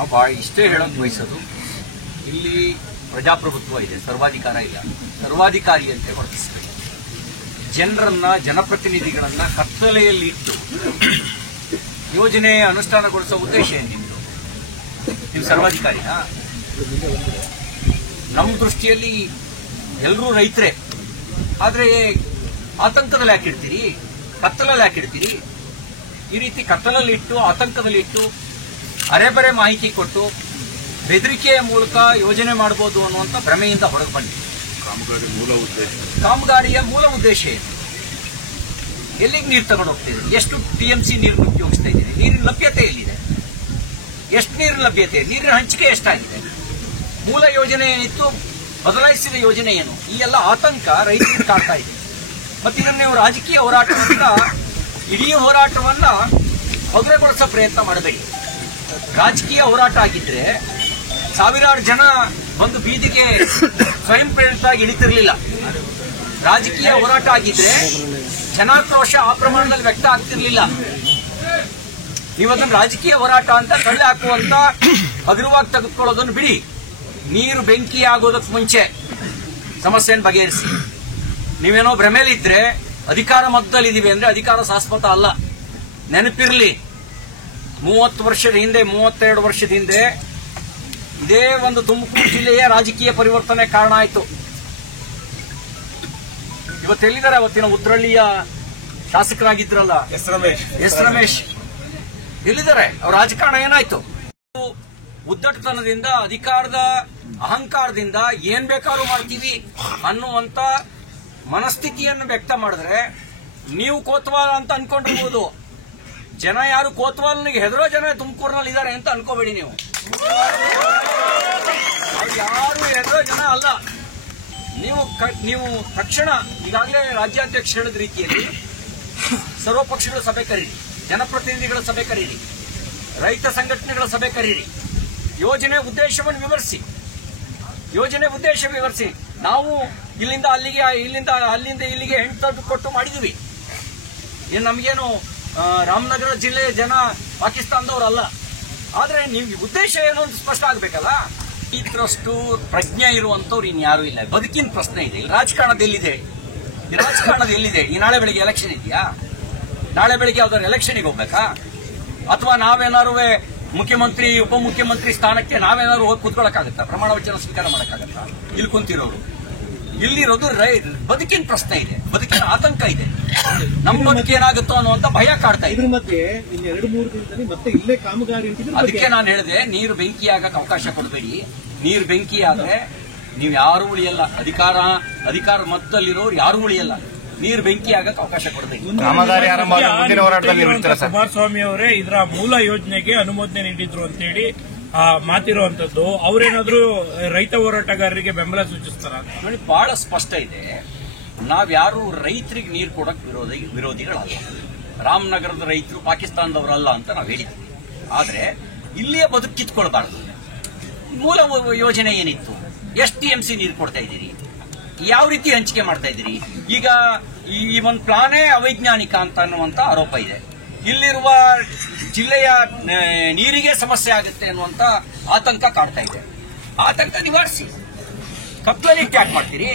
ನಾವು ಬಹಳ ಇಷ್ಟೇ ಹೇಳೋಕೆ ಬಯಸೋದು, ಇಲ್ಲಿ ಪ್ರಜಾಪ್ರಭುತ್ವ ಇದೆ, ಸರ್ವಾಧಿಕಾರ ಇಲ್ಲ. ಸರ್ವಾಧಿಕಾರಿಯಂತೆ ವರ್ತಿಸಬೇಕು. ಜನರನ್ನ, ಜನಪ್ರತಿನಿಧಿಗಳನ್ನ ಕತ್ತಲೆಯಲ್ಲಿ ಇಟ್ಟು ಯೋಜನೆ ಅನುಷ್ಠಾನಗೊಳಿಸೋ ಉದ್ದೇಶ ಏನು ನಿಮ್ದು? ನೀವು ಸರ್ವಾಧಿಕಾರಿನಾ? ನಮ್ಮ ದೃಷ್ಟಿಯಲ್ಲಿ ಎಲ್ಲರೂ ರೈತರೇ. ಆದ್ರೆ ಆತಂಕದಲ್ಲಿ ಯಾಕಿಡ್ತೀರಿ? ಕತ್ತಲಲ್ಲಿ ಯಾಕಿಡ್ತೀರಿ? ಈ ರೀತಿ ಕತ್ತಲಲ್ಲಿ ಇಟ್ಟು, ಆತಂಕದಲ್ಲಿ ಇಟ್ಟು, ಅರೆಬರೆ ಮಾಹಿತಿ ಕೊಟ್ಟು ಬೆದರಿಕೆಯ ಮೂಲಕ ಯೋಜನೆ ಮಾಡಬಹುದು ಅನ್ನುವಂಥ ಭ್ರಮೆಯಿಂದ ಹೊರಗೆ ಬನ್ನಿ. ಕಾಮಗಾರಿಯ ಮೂಲ ಉದ್ದೇಶ ಏನು? ಎಲ್ಲಿಗೆ ನೀರು ತಗೊಂಡು ಹೋಗ್ತಿದೆ? ಎಷ್ಟು ಟಿಎಂಸಿ ನೀರು ಉಪಯೋಗಿಸ್ತಾ ಇದ್ದೀರಿ? ನೀರಿನ ಲಭ್ಯತೆ ಎಲ್ಲಿದೆ? ಎಷ್ಟು ನೀರಿನ ಲಭ್ಯತೆ? ನೀರಿನ ಹಂಚಿಕೆ ಎಷ್ಟಾಗಿದೆ? ಮೂಲ ಯೋಜನೆ ಏನಿತ್ತು, ಬದಲಾಯಿಸಿದ ಯೋಜನೆ ಏನು? ಈ ಎಲ್ಲ ಆತಂಕ ರೈತರಿಗೆ ಕಾಡ್ತಾ ಇದೆ. ಮತ್ತೆ ಇದನ್ನು ನೀವು ರಾಜಕೀಯ ಹೋರಾಟವನ್ನ, ಇಡೀ ಹೋರಾಟವನ್ನ ಹೊಗರೆಗೊಳಿಸೋ ಪ್ರಯತ್ನ ಮಾಡಬೇಡಿ. ರಾಜಕೀಯ ಹೋರಾಟ ಆಗಿದ್ರೆ ಸಾವಿರಾರು ಜನ ಬಂದು ಬೀದಿಗೆ ಸ್ವಯಂ ಪ್ರೇರಿತವಾಗಿ ಇಳಿತಿರ್ಲಿಲ್ಲ. ರಾಜಕೀಯ ಹೋರಾಟ ಆಗಿದ್ರೆ ಜನಾಕ್ರೋಶ ಆ ಪ್ರಮಾಣದಲ್ಲಿ ವ್ಯಕ್ತ ಆಗ್ತಿರ್ಲಿಲ್ಲ. ನೀವು ಅದನ್ನು ರಾಜಕೀಯ ಹೋರಾಟ ಅಂತ ತಳ್ಳಿ ಹಾಕುವಂತ ಹಗುರವಾಗಿ ತೆಗೆದುಕೊಳ್ಳೋದನ್ನು ಬಿಡಿ. ನೀರು ಬೆಂಕಿ ಆಗೋದಕ್ಕೆ ಮುಂಚೆ ಸಮಸ್ಯೆಯನ್ನು ಬಗೆಹರಿಸಿ. ನೀವೇನೋ ಭ್ರಮೆಯಲ್ಲಿದ್ರೆ ಅಧಿಕಾರ ಮದ್ದಲ್ಲಿದ್ದೀವಿ ಅಂದ್ರೆ ಅಧಿಕಾರ ಶಾಶ್ವತ ಅಲ್ಲ. ನೆನಪಿರಲಿ, 30 ವರ್ಷದ ಹಿಂದೆ, 32 ವರ್ಷದ ಹಿಂದೆ ಇದೇ ಒಂದು ತುಮಕೂರು ಜಿಲ್ಲೆಯ ರಾಜಕೀಯ ಪರಿವರ್ತನೆ ಕಾರಣ ಆಯಿತು. ಇವತ್ತೆಲ್ಲಿದ್ದಾರೆ? ಅವತ್ತಿನ ಉತ್ರಳ್ಳಿಯ ಶಾಸಕರಾಗಿದ್ರಲ್ಲ ಎಸ್ ರಮೇಶ್ ಎಲ್ಲಿದ್ದಾರೆ? ಅವ್ರ ರಾಜಕಾರಣ ಏನಾಯ್ತು? ಉದ್ದಟತನದಿಂದ, ಅಧಿಕಾರದ ಅಹಂಕಾರದಿಂದ ಏನ್ ಬೇಕಾದ್ರೂ ಮಾಡ್ತೀವಿ ಅನ್ನುವಂತ ಮನಸ್ಥಿತಿಯನ್ನು ವ್ಯಕ್ತ ಮಾಡಿದ್ರೆ ನೀವು ಕೋತ್ವಾಲ್ ಅಂತ ಅನ್ಕೊಂಡಿರ್ಬೋದು. ಜನ ಯಾರು ಕೋತ್ವಾಲ್ನಿಗೆ ಹೆದರೋ ಜನ ತುಮಕೂರಿನಲ್ಲಿ ಇದ್ದಾರೆ ಅಂತ ಅನ್ಕೋಬೇಡಿ. ನೀವು ಯಾರು ಹೆದರೋ ಜನ ಅಲ್ಲ. ನೀವು ತಕ್ಷಣ ಈಗಾಗಲೇ ರಾಜ್ಯಾಧ್ಯಕ್ಷ ಹೇಳಿದ ರೀತಿಯಲ್ಲಿ ಸರ್ವಪಕ್ಷಗಳ ಸಭೆ ಕರೀರಿ, ಜನಪ್ರತಿನಿಧಿಗಳ ಸಭೆ ಕರೀರಿ, ರೈತ ಸಂಘಟನೆಗಳ ಸಭೆ ಕರೀರಿ, ಯೋಜನೆ ಉದ್ದೇಶವನ್ನು ವಿವರಿಸಿ. ನಾವು ಇಲ್ಲಿಂದ ಅಲ್ಲಿಗೆ, ಅಲ್ಲಿಂದ ಇಲ್ಲಿಗೆ ಹೆಣ್ಣು ಕೊಟ್ಟು ಮಾಡಿದ್ವಿ. ಏನು ನಮಗೇನು ರಾಮನಗರ ಜಿಲ್ಲೆಯ ಜನ ಪಾಕಿಸ್ತಾನದವರಲ್ಲ. ಆದ್ರೆ ನಿಮ್ಗೆ ಉದ್ದೇಶ ಏನು ಅಂತ ಸ್ಪಷ್ಟ ಆಗ್ಬೇಕಲ್ಲ. ಇದ್ರಷ್ಟು ಪ್ರಜ್ಞೆ ಇರುವಂತವ್ರು ಇನ್ಯಾರೂ ಇಲ್ಲ. ಬದುಕಿನ ಪ್ರಶ್ನೆ ಇದೆ. ರಾಜಕಾರಣದ ಎಲ್ಲಿದೆ? ಈ ನಾಳೆ ಬೆಳಿಗ್ಗೆ ಎಲೆಕ್ಷನ್ ಇದೆಯಾ? ನಾಳೆ ಬೆಳಿಗ್ಗೆ ಯಾವ್ದಾದ್ರು ಎಲೆಕ್ಷನ್ಗೆ ಹೋಗ್ಬೇಕಾ? ಅಥವಾ ನಾವೇನಾರು ಮುಖ್ಯಮಂತ್ರಿ, ಉಪಮುಖ್ಯಮಂತ್ರಿ ಸ್ಥಾನಕ್ಕೆ ನಾವೇನಾದ್ರು ಹೋಗಿ ಕೂತ್ಕೊಳ್ಳೋಕ್ಕಾಗತ್ತಾ? ಪ್ರಮಾಣ ವಚನ ಸ್ವೀಕಾರ ಮಾಡೋಕ್ಕಾಗತ್ತಾ? ಇಲ್ಲಿ ಕುಂತಿರೋರು, ಇಲ್ಲಿರೋದು ಬದುಕಿನ ಪ್ರಶ್ನೆ ಇದೆ, ಬದುಕಿನ ಆತಂಕ ಇದೆ. ನಮ್ಮ ಬದುಕು ಏನಾಗುತ್ತೋ ಅನ್ನುವಂತ ಭಯ ಕಾಡ್ತಾ ಇದೆ. ಮತ್ತೆ ಇನ್ನು 2-3 ದಿನದಲ್ಲಿ ಮತ್ತೆ ಇಲ್ಲೇ ಕಾಮಗಾರಿ ಅಂತಿದ್ರೆ ಅದಕ್ಕೆ ನಾನು ಹೇಳಿದೆ, ನೀರು ಬೆಂಕಿ ಆಗಕ್ಕೆ ಅವಕಾಶ ಕೊಡಬೇಡಿ. ನೀರು ಬೆಂಕಿ ಆದ್ರೆ ನೀವು ಯಾರು ಉಳಿಯಲ್ಲ. ಅಧಿಕಾರ ಮತ್ತಲ್ಲಿರೋರು ಯಾರು ಉಳಿಯಲ್ಲ. ನೀರು ಬೆಂಕಿ ಆಗಕ್ಕೆ ಅವಕಾಶ ಕೊಡಬೇಕು. ಕುಮಾರಸ್ವಾಮಿ ಅವರೇ ಇದರ ಮೂಲ ಯೋಜನೆಗೆ ಅನುಮೋದನೆ ನೀಡಿದ್ರು ಅಂತ ಹೇಳಿ ಮಾತಿರುವಂತದ್ದು. ಅವರೇನಾದ್ರೂ ರೈತ ಹೋರಾಟಗಾರರಿಗೆ ಬೆಂಬಲ ಸೂಚಿಸ್ತಾರ? ನೋಡಿ, ಬಹಳ ಸ್ಪಷ್ಟ ಇದೆ. ನಾವ್ಯಾರು ರೈತರಿಗೆ ನೀರು ಕೊಡಕ್ ವಿರೋಧಿಗಳಲ್ಲ. ರಾಮನಗರದ ರೈತರು ಪಾಕಿಸ್ತಾನದವರಲ್ಲ ಅಂತ ನಾವು ಹೇಳಿದ್ವಿ. ಆದ್ರೆ ಇಲ್ಲಿಯೇ ಬದುಕು ಕಿತ್ಕೊಳ್ಬಾರ್ದು. ಮೂಲ ಯೋಜನೆ ಏನಿತ್ತು? ಎಷ್ಟು ಟಿಎಂಸಿ ನೀರು ಕೊಡ್ತಾ ಇದ್ದೀರಿ? ಯಾವ ರೀತಿ ಹಂಚಿಕೆ ಮಾಡ್ತಾ ಇದ್ದೀರಿ? ಈಗ ಈ ಒಂದು ಪ್ಲಾನೇ ಅವೈಜ್ಞಾನಿಕ ಅಂತ ಅನ್ನುವಂತ ಆರೋಪ ಇದೆ. ಇಲ್ಲಿರುವ ಜಿಲ್ಲೆಯ ನೀರಿಗೆ ಸಮಸ್ಯೆ ಆಗುತ್ತೆ ಅನ್ನುವಂತ ಆತಂಕ ಕಾಡ್ತಾ ಇದೆ. ಆತಂಕ ನಿವಾರಿಸಿ. ಕತ್ತಲಲ್ಲಿ ಯಾಕೆ ಮಾಡ್ತೀರಿ?